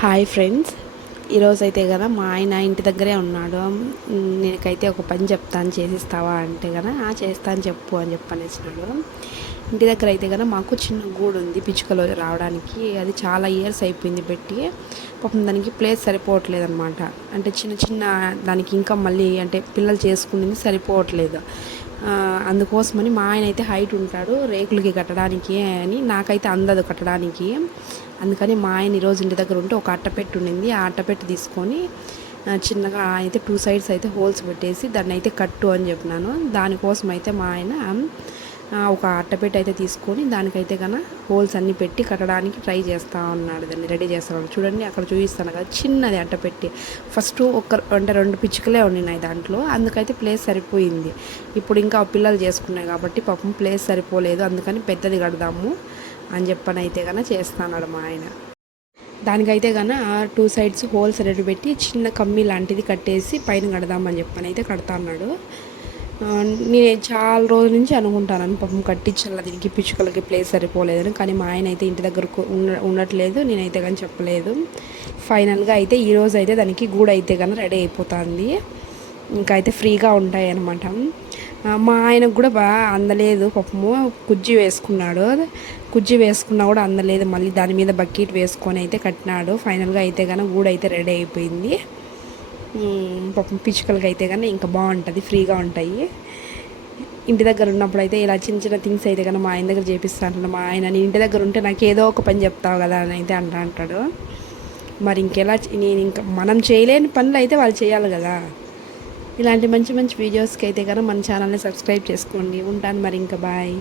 Hi friends, ఈరోజు అయితే కదా మా ఆయన ఇంటి దగ్గరే ఉన్నాడు. నేనకైతే ఒక పని చెప్తాను, చేసిస్తావా అంటే కదా చేస్తాను చెప్పు అని చెప్పనేసినాడు. ఇంటి దగ్గర అయితే కదా మాకు చిన్న గూడు ఉంది పిచ్చుకలు రావడానికి. అది చాలా ఇయర్స్ అయిపోయింది పెట్టి. పాపం దానికి ప్లేస్ సరిపోవట్లేదు అనమాట. అంటే చిన్న చిన్న దానికి ఇంకా మళ్ళీ అంటే పిల్లలు చేసుకునేది సరిపోవట్లేదు. అందుకోసమని మా ఆయన అయితే హైట్ ఉంటాడు రేకులకి కట్టడానికి అని, నాకైతే అందదు కట్టడానికి. అందుకని మా ఆయన ఈరోజు ఇంటి దగ్గర ఉంటే ఒక అట్టపెట్టు ఉండింది, ఆ అట్టపెట్టు తీసుకొని చిన్నగా అయితే 2 సైడ్స్ అయితే హోల్స్ పెట్టేసి దాన్ని అయితే కట్టు అని చెప్పినాను. దానికోసం అయితే మా ఆయన ఒక అట్టపెట్టి అయితే తీసుకొని దానికైతే కన్నా హోల్స్ అన్నీ పెట్టి కట్టడానికి ట్రై చేస్తూ ఉన్నాడు, దాన్ని రెడీ చేస్తున్నాడు. చూడండి అక్కడ చూపిస్తాను కదా, చిన్నది అట్టపెట్టి. ఫస్ట్ అంటే 2 పిచ్చుకలే ఉన్నాయి దాంట్లో, అందుకైతే ప్లేస్ సరిపోయింది. ఇప్పుడు ఇంకా పిల్లలు చేసుకున్నాయి కాబట్టి పాపం ప్లేస్ సరిపోలేదు, అందుకని పెద్దది కడదాము అని చెప్పనైతే కన్నా చేస్తున్నాడు మా ఆయన. దానికైతే కన్నా 2 సైడ్స్ హోల్స్ రెడీ పెట్టి చిన్న కమ్మీ లాంటిది కట్టేసి పైన కడదామని చెప్పని అయితే కడతా అన్నాడు. నేను చాలా రోజుల నుంచి అనుకుంటాను పాపం కట్టించాలి దీనికి, పిచ్చుకలకి ప్లేస్ సరిపోలేదని. కానీ మా ఆయన అయితే ఇంటి దగ్గర ఉండట్లేదు, నేనైతే కానీ చెప్పలేదు. ఫైనల్గా అయితే ఈరోజు అయితే దానికి గూడు అయితే కానీ రెడీ అయిపోతుంది, ఇంకా అయితే ఫ్రీగా ఉంటాయి అన్నమాట. మా ఆయనకు కూడా బాగా అందలేదు పాపము, కుజ్జి వేసుకున్నాడు. కుజ్జి వేసుకున్నా కూడా అందలేదు, మళ్ళీ దాని మీద బకెట్ వేసుకొని అయితే కట్టినాడు. ఫైనల్గా అయితే కానీ గూడు అయితే రెడీ అయిపోయింది. పాపం పిచ్చుకలకి అయితే కానీ ఇంకా బాగుంటుంది, ఫ్రీగా ఉంటాయి. ఇంటి దగ్గర ఉన్నప్పుడు అయితే ఇలా చిన్న చిన్న థింగ్స్ అయితే కానీ మా ఆయన దగ్గర చేపిస్తాను. మా ఆయన నీ ఇంటి దగ్గర ఉంటే నాకు ఏదో ఒక పని చెప్తావు కదా అని అయితే అంటాడు. మరి ఇంకెలా, నేను ఇంకా మనం చేయలేని పనులు అయితే వాళ్ళు చేయాలి కదా. ఇలాంటి మంచి మంచి వీడియోస్కి అయితే కనుక మన ఛానల్ని సబ్స్క్రైబ్ చేసుకోండి. ఉంటాను మరి, ఇంకా బాయ్.